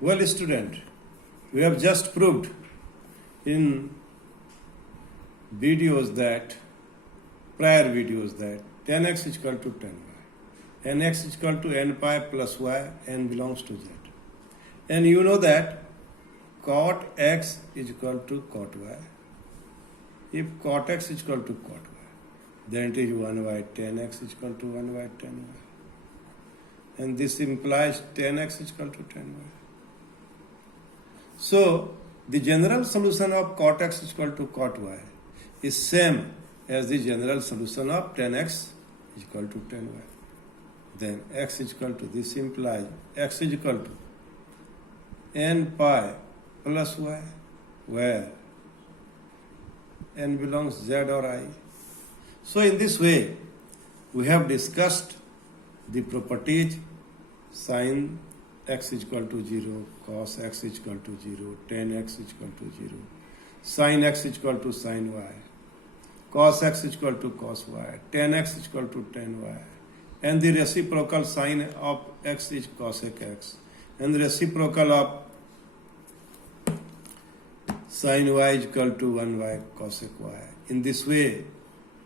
Well, student, we have just proved in prior videos that 10x is equal to 10y, and x is equal to n pi plus y, n belongs to z. And you know that cot x is equal to cot y. If cot x is equal to cot y, then it is 1 by 10x is equal to 1 by 10y. And this implies 10x is equal to 10y. So, the general solution of cot x is equal to cot y is same as the general solution of 10x is equal to 10y. Then x is equal to, this implies x is equal to n pi plus y, where n belongs z or I. So in this way, we have discussed the properties sin x is equal to 0, cos x is equal to 0, tan x is equal to 0, sin x is equal to sin y, cos x is equal to cos y, tan x is equal to tan y, and the reciprocal sin of x is cosec x, and the reciprocal of sin y is equal to 1y cosec y. In this way,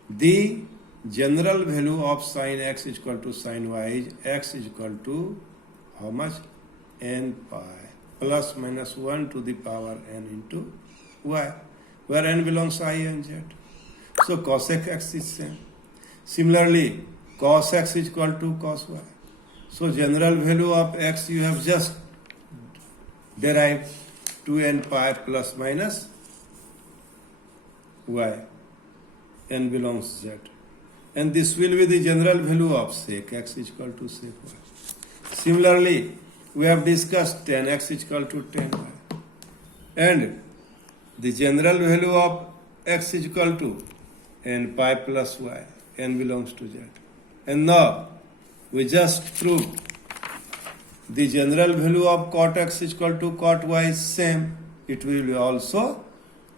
the general value of sin x is equal to sin y is x is equal to how much? N pi plus minus 1 to the power n into y, where n belongs I and z. So cosec x is same. Similarly, cos x is equal to cos y. So general value of x you have just derived 2n pi plus minus y, n belongs z. And this will be the general value of sec x is equal to sec y. Similarly, we have discussed tan x is equal to tan y. And the general value of x is equal to n pi plus y, n belongs to z. And now, we just proved the general value of cot x is equal to cot y is same. It will be also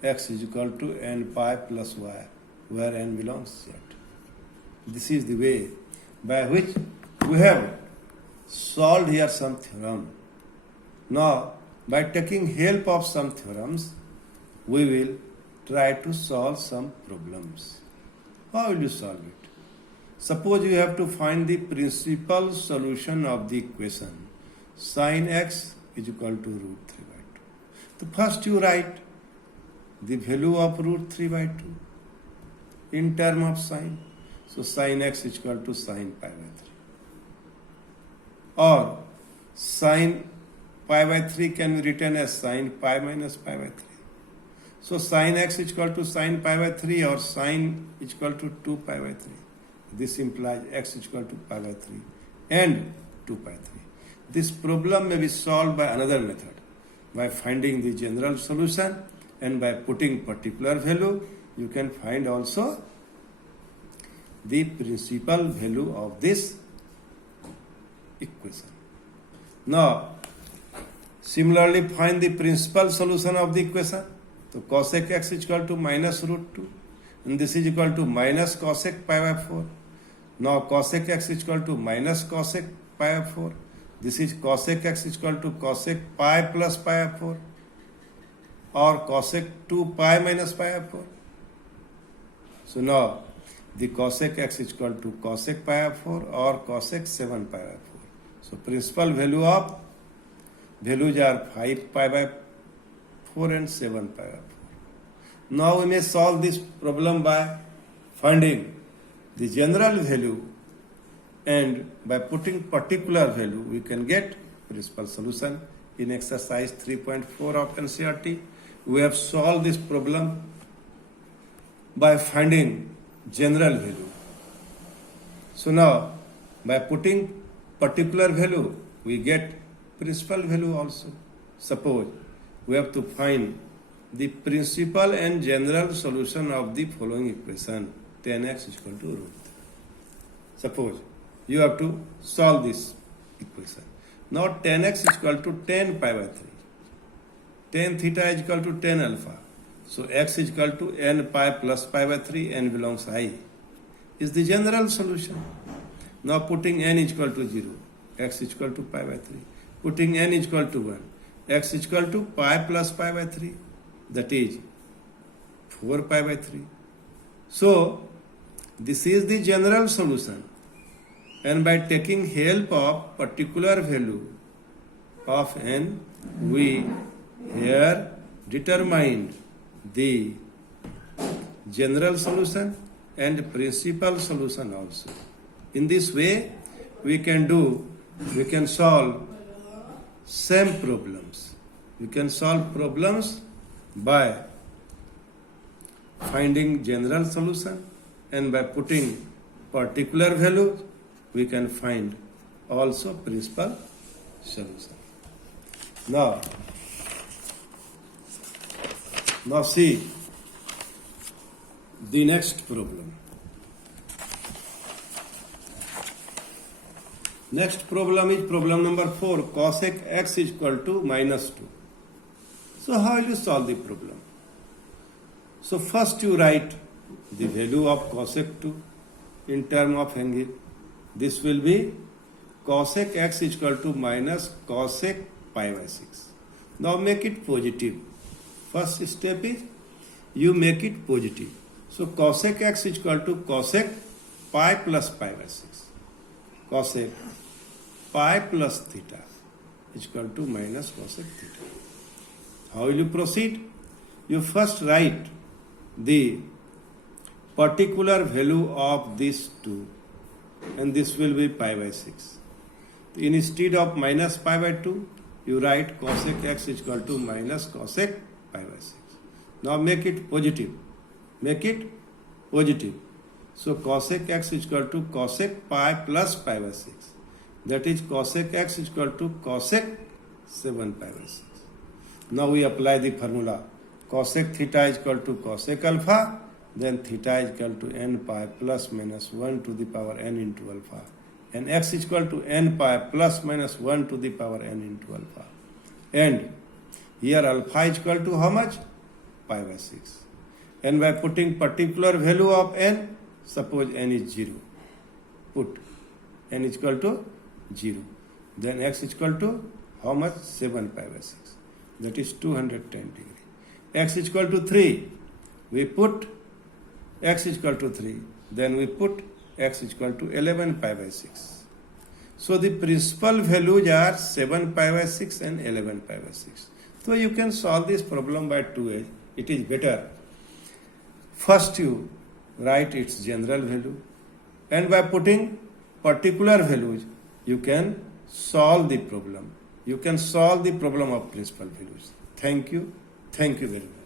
x is equal to n pi plus y, where n belongs z. This is the way by which we have solved here some theorem. Now, by taking help of some theorems, we will try to solve some problems. How will you solve it? Suppose you have to find the principal solution of the equation sin x is equal to root 3 by 2. So first you write the value of root 3 by 2 in term of sin. So sin x is equal to sin pi by 3. Or sin pi by 3 can be written as sin pi minus pi by 3. So sin x is equal to sin pi by 3 or sin is equal to 2 pi by 3. This implies x is equal to pi by 3 and 2 pi 3. This problem may be solved by another method, by finding the general solution, and by putting particular value, you can find also the principal value of this equation. Now, similarly find the principal solution of the equation. So cosec x is equal to minus root 2, and this is equal to minus cosec pi by 4. Now cosec x is equal to minus cosec pi by 4. This is cosec x is equal to cosec pi plus pi by 4, or cosec 2 pi minus pi by 4. So now the cosec x is equal to cosec pi by 4 or cosec 7 pi by 4. So principal values are 5 pi by 4 and 7 pi by 4. Now we may solve this problem by finding the general value, and by putting particular value we can get principal solution. In exercise 3.4 of NCERT, we have solved this problem by finding general value. So now, by putting particular value, we get principal value also. Suppose we have to find the principal and general solution of the following equation, tan x is equal to root 3. Suppose you have to solve this equation. Now tan x is equal to tan pi by 3. Tan theta is equal to tan alpha. So x is equal to n pi plus pi by 3, n belongs I, is the general solution. Now putting n is equal to 0, x is equal to pi by 3. Putting n is equal to 1, x is equal to pi plus pi by 3, that is 4 pi by 3. So this is the general solution, and by taking help of particular value of n, we here determined the general solution and principal solution also. In this way, we can solve same problems. We can solve problems by finding general solution, and by putting particular value, we can find also principal solution. Now see the next problem. Next problem is problem number 4. Cosec x is equal to minus 2. So how will you solve the problem? So first you write the value of cosec 2 in term of angle. This will be cosec x is equal to minus cosec pi by 6. Now make it positive. First step is you make it positive. So cosec x is equal to cosec pi plus pi by 6. Cosec pi plus theta is equal to minus cosec theta. How will you proceed? You first write the particular value of this 2, and this will be pi by 6. Instead of minus pi by 2, you write cosec x is equal to minus cosec pi by 6. Now make it positive. Make it positive. So cosec x is equal to cosec pi plus pi by 6. That is cosec x is equal to cosec 7 pi by 6. Now we apply the formula. Cosec theta is equal to cosec alpha, then theta is equal to n pi plus minus 1 to the power n into alpha, and x is equal to n pi plus minus 1 to the power n into alpha. And here alpha is equal to how much? Pi by 6. And by putting particular value of n, suppose n is 0, put n is equal to 0. Then x is equal to how much? 7 pi by 6. That is 210 degree. X is equal to 3. We put x is equal to 3. Then we put x is equal to 11 pi by 6. So the principal values are 7 pi by 6 and 11 pi by 6. So you can solve this problem by 2 ways. It is better. First you write its general value, and by putting particular values, you can solve the problem. You can solve the problem of principal values. Thank you. Thank you very much.